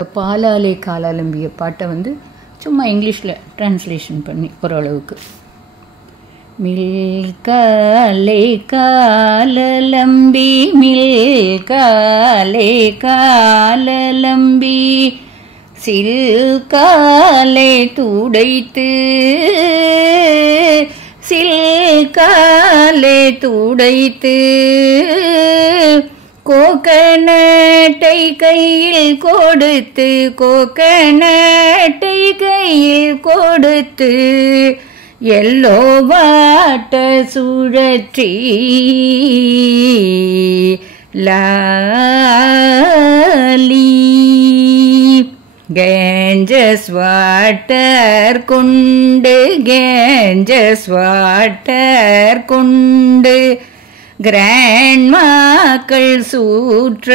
பாலாலே காலாலம்பிய பாட்டை வந்து சும்மா இங்கிலீஷில் ட்ரான்ஸ்லேஷன் பண்ணி ஓரளவுக்கு. மில்காலே காலலம்பி மில்காலே காலலம்பி சில்காலே துடைத்து சில்காலே துடைத்து கோகனட்டை கையில் கொடுத்து கோகனட்டை கையில் கொடுத்து எல்லோ வாட்ட சுழற்றி லாலி கேஞ்சஸ் வாட்டர் கொண்டு கேஞ்சஸ் வாட்டர் கொண்டு கிராண்ட்மாக்கள் சூற்ற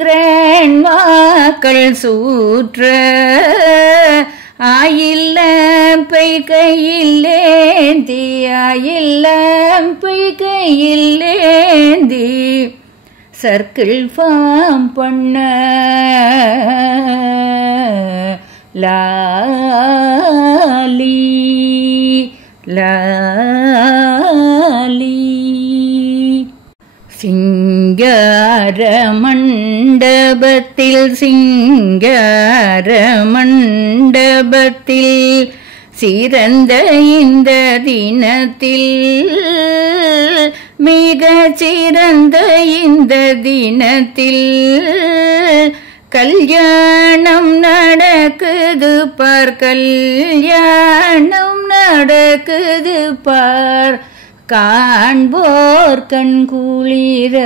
கிராண்ட்மாக்கள் சூற்ற ஆயில்லம்பை கையில் ஏந்தி ஆயில்லம்பை கையில் ஏந்தி சர்க்கிள் ஃபார்ம் பண்ண லாலி லாலி சிங்கார மண்டபத்தில் சிங்கார மண்டபத்தில் சிறந்த இந்த தினத்தில் மிக சிறந்த இந்த தினத்தில் கல்யாணம் நடக்குது பார் கல்யாணம் நடக்குது பார் காண்போர் கண் குளிர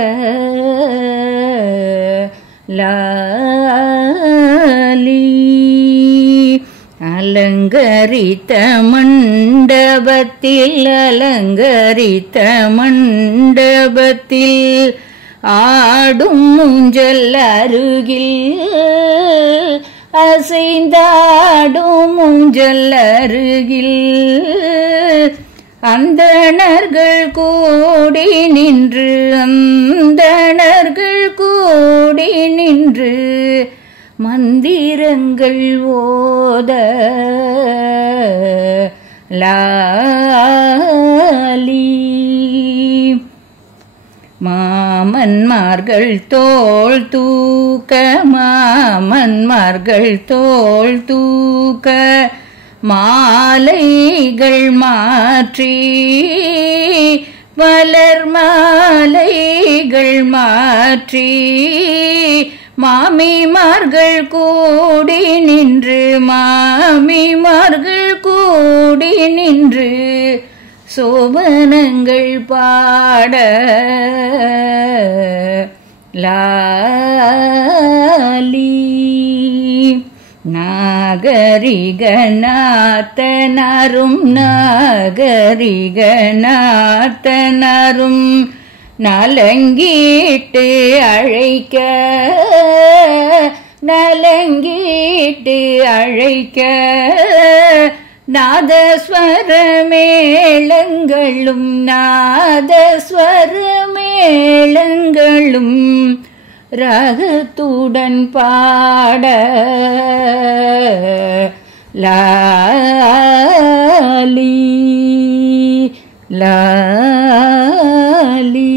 லாலி அலங்கரித்த மண்டபத்தில் அலங்கரித்த மண்டபத்தில் ஆடும் ஊஞ்சல் அருகில் அசைந்தாடும் ஊஞ்சல் அருகில் அந்தணர்கள் கூடி நின்று அந்தணர்கள் கூடி நின்று மந்திரங்கள் ஓத லாலி மாமன்மார்கள் தோள் தூக்க மாமன்மார்கள் தோள் தூக்க மாலைகள் மாற்றி மலர் மாலைகள் மாற்றி மாமிமார்கள் கூடி நின்று மாமிமார்கள் கூடி நின்று சோபனங்கள் பாட லாலி நாகரிகநாத்தனாரும் நாகரிகநாத்தனாரும் நலங்கீட்டு அழைக்க நலங்கீட்டு அழைக்க நாதஸ்வர மேளங்களும் நாதஸ்வர மேளங்களும் ராகத்துடன் பாட லாலி லாலி